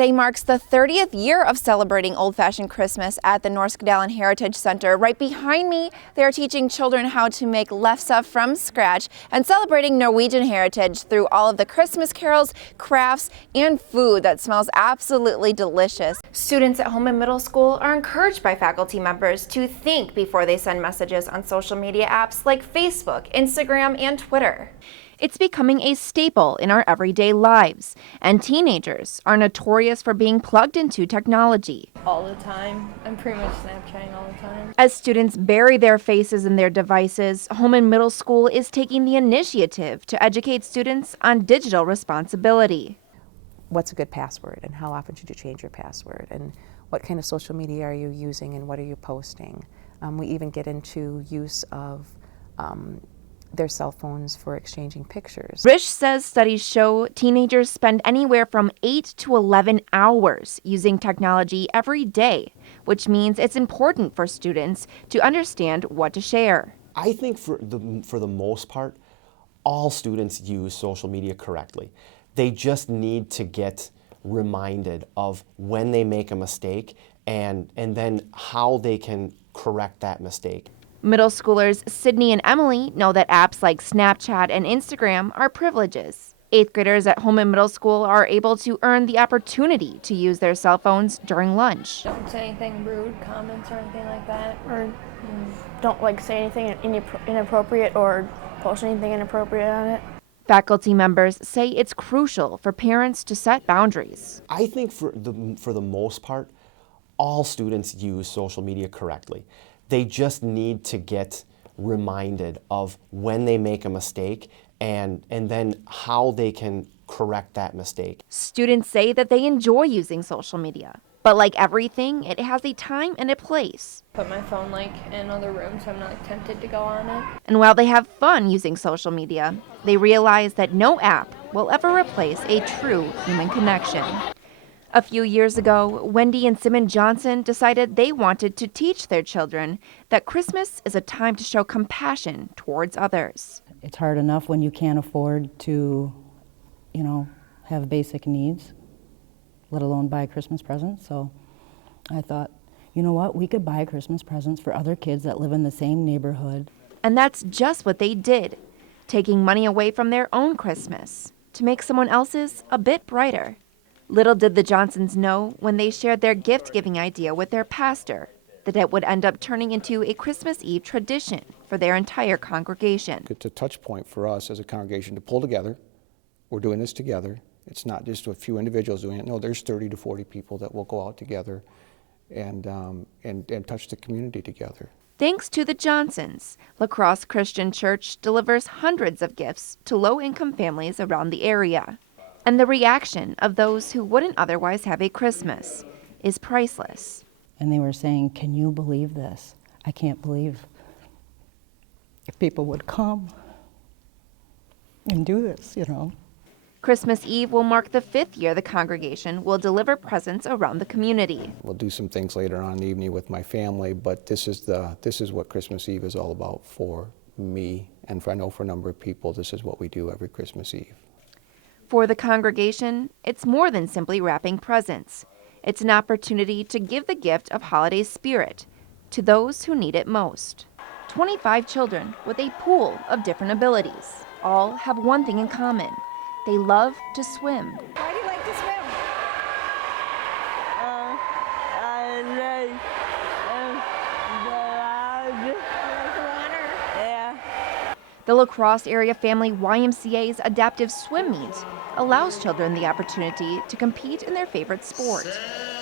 today marks the 30th year of celebrating old-fashioned Christmas at the North Skedallen Heritage Center. Right behind me, they are teaching children how to make lefse from scratch and celebrating Norwegian heritage through all of the Christmas carols, crafts, and food that smells absolutely delicious. Students at Holman Middle School are encouraged by faculty members to think before they send messages on social media apps like Facebook, Instagram, and Twitter. It's becoming a staple in our everyday lives, and teenagers are notorious for being plugged into technology. All the time. I'm pretty much Snapchatting all the time. As students bury their faces in their devices, Holman Middle School is taking the initiative to educate students on digital responsibility. What's a good password, and how often should you change your password, and what kind of social media are you using, and what are you posting? We even get into use of their cell phones for exchanging pictures. Rish says studies show teenagers spend anywhere from 8 to 11 hours using technology every day, which means it's important for students to understand what to share. I think for the most part, all students use social media correctly. They just need to get reminded of when they make a mistake and then how they can correct that mistake. Middle schoolers Sydney and Emily know that apps like Snapchat and Instagram are privileges. 8th graders at Holman Middle School are able to earn the opportunity to use their cell phones during lunch. Don't say anything rude, comments or anything like that. Or don't say anything inappropriate or post anything inappropriate on it. Faculty members say it's crucial for parents to set boundaries. I think for the most part, all students use social media correctly. They just need to get reminded of when they make a mistake and then how they can correct that mistake. Students say that they enjoy using social media, but like everything, it has a time and a place. Put my phone in another room so I'm not tempted to go on it. And while they have fun using social media, they realize that no app will ever replace a true human connection. A few years ago, Wendy and Simon Johnson decided they wanted to teach their children that Christmas is a time to show compassion towards others. It's hard enough when you can't afford to, have basic needs, let alone buy Christmas presents. So I thought, you know what, we could buy Christmas presents for other kids that live in the same neighborhood. And that's just what they did, taking money away from their own Christmas to make someone else's a bit brighter. Little did the Johnsons know when they shared their gift-giving idea with their pastor that it would end up turning into a Christmas Eve tradition for their entire congregation. It's a touch point for us as a congregation to pull together. We're doing this together. It's not just a few individuals doing it. No, there's 30 to 40 people that will go out together and touch the community together. Thanks to the Johnsons, La Crosse Christian Church delivers hundreds of gifts to low-income families around the area. And the reaction of those who wouldn't otherwise have a Christmas is priceless. And they were saying, can you believe this? I can't believe if people would come and do this, Christmas Eve will mark the 5th year the congregation will deliver presents around the community. We'll do some things later on in the evening with my family, but this is what Christmas Eve is all about for me, and I know for a number of people, this is what we do every Christmas Eve. For the congregation, it's more than simply wrapping presents. It's an opportunity to give the gift of holiday spirit to those who need it most. 25 children with a pool of different abilities all have one thing in common. They love to swim. Why do you like to swim? The La Crosse Area Family YMCA's adaptive swim meet allows children the opportunity to compete in their favorite sport.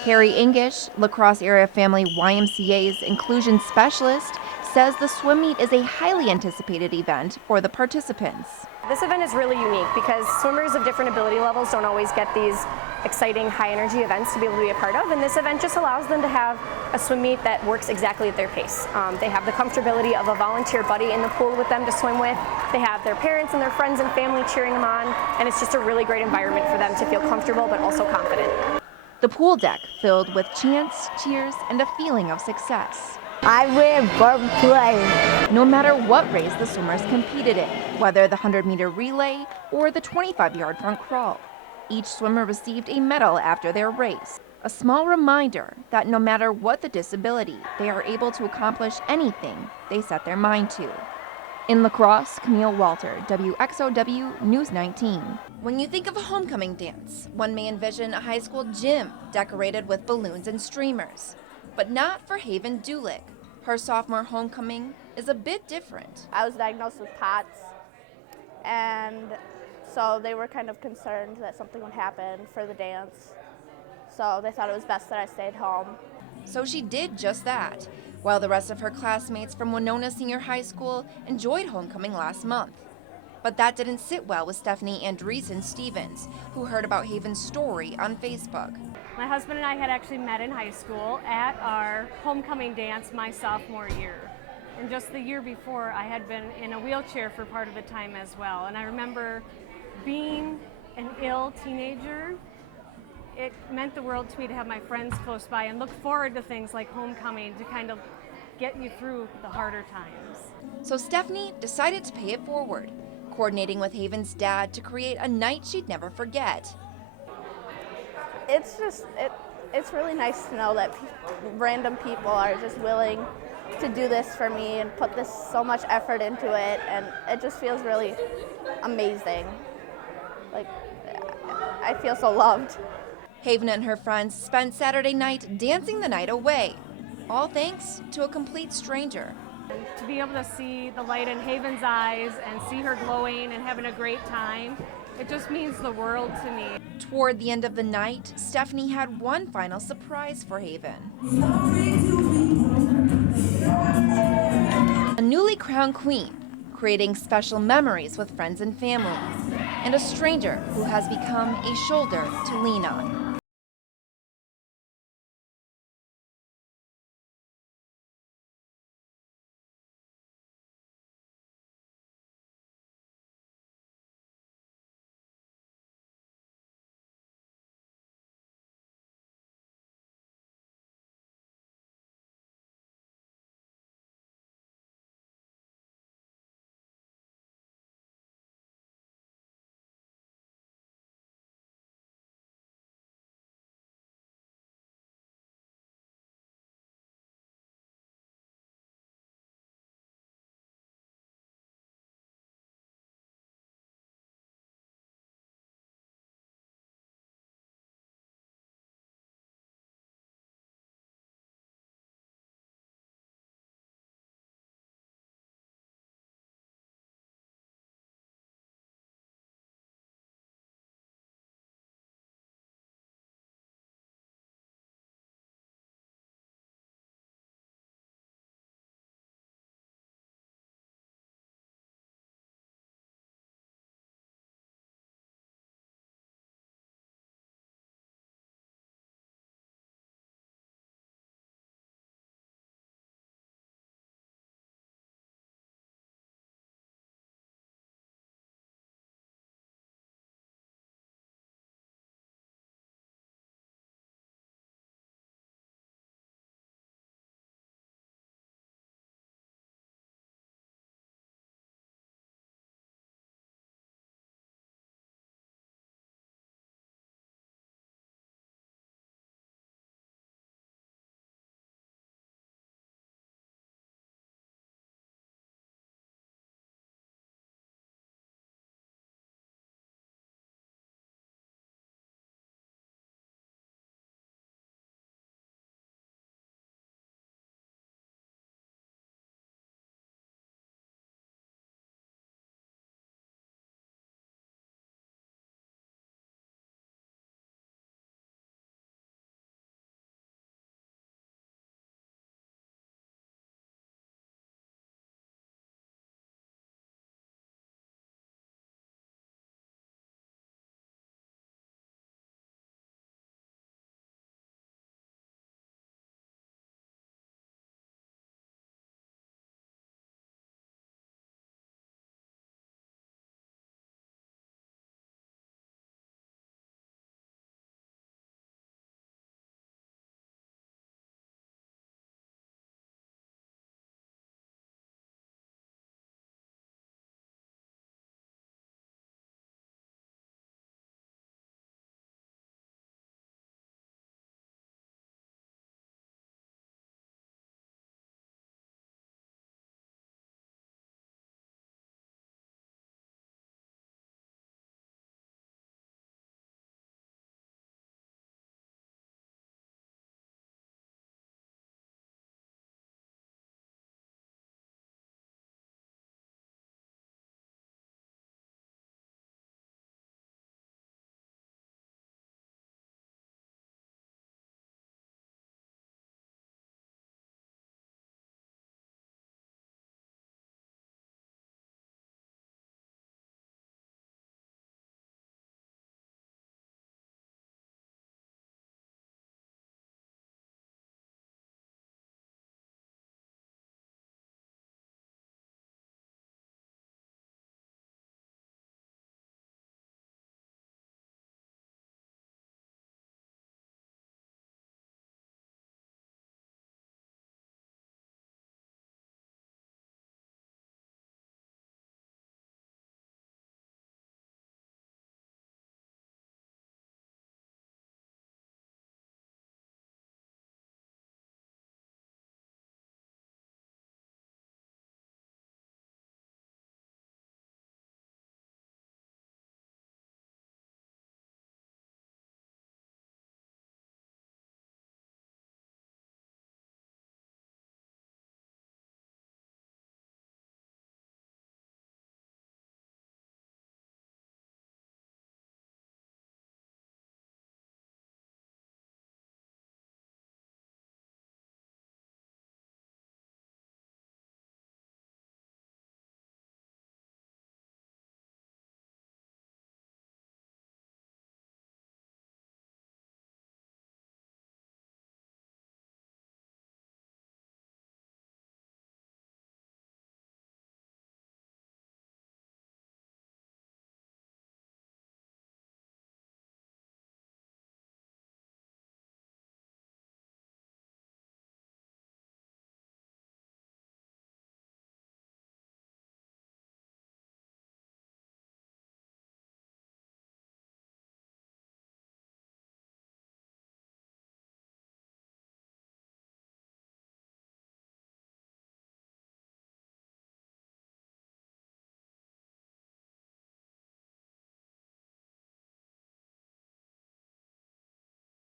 Carrie Engish, La Crosse Area Family YMCA's inclusion specialist, says the swim meet is a highly anticipated event for the participants. This event is really unique because swimmers of different ability levels don't always get these exciting high-energy events to be able to be a part of, and this event just allows them to have a swim meet that works exactly at their pace. They have the comfortability of a volunteer buddy in the pool with them to swim with. They have their parents and their friends and family cheering them on, and it's just a really great environment for them to feel comfortable but also confident. The pool deck filled with chants, cheers, and a feeling of success. I wear barbed play. No matter what race the swimmers competed in, whether the 100-meter relay or the 25-yard front crawl, Each swimmer received a medal after their race, a small reminder that no matter what the disability, they are able to accomplish anything they set their mind to. In La Crosse, Camille Walter, WXOW News 19. When you think of a homecoming dance, one may envision a high school gym decorated with balloons and streamers. But not for Haven Dulick. Her sophomore homecoming is a bit different. I was diagnosed with POTS, and so they were kind of concerned that something would happen for the dance. So they thought it was best that I stayed home. So she did just that, while the rest of her classmates from Winona Senior High School enjoyed homecoming last month. But that didn't sit well with Stephanie Andreessen Stevens, who heard about Haven's story on Facebook. My husband and I had actually met in high school at our homecoming dance my sophomore year. And just the year before, I had been in a wheelchair for part of the time as well. And I remember being an ill teenager. It meant the world to me to have my friends close by and look forward to things like homecoming to kind of get you through the harder times. So Stephanie decided to pay it forward, coordinating with Haven's dad to create a night she'd never forget. It's really nice to know that random people are just willing to do this for me and put this so much effort into it, and it just feels really amazing. Like, I feel so loved. Haven and her friends spent Saturday night dancing the night away, all thanks to a complete stranger. To be able to see the light in Haven's eyes and see her glowing and having a great time, it just means the world to me. Toward the end of the night, Stephanie had one final surprise for Haven. A newly crowned queen, creating special memories with friends and family, and a stranger who has become a shoulder to lean on.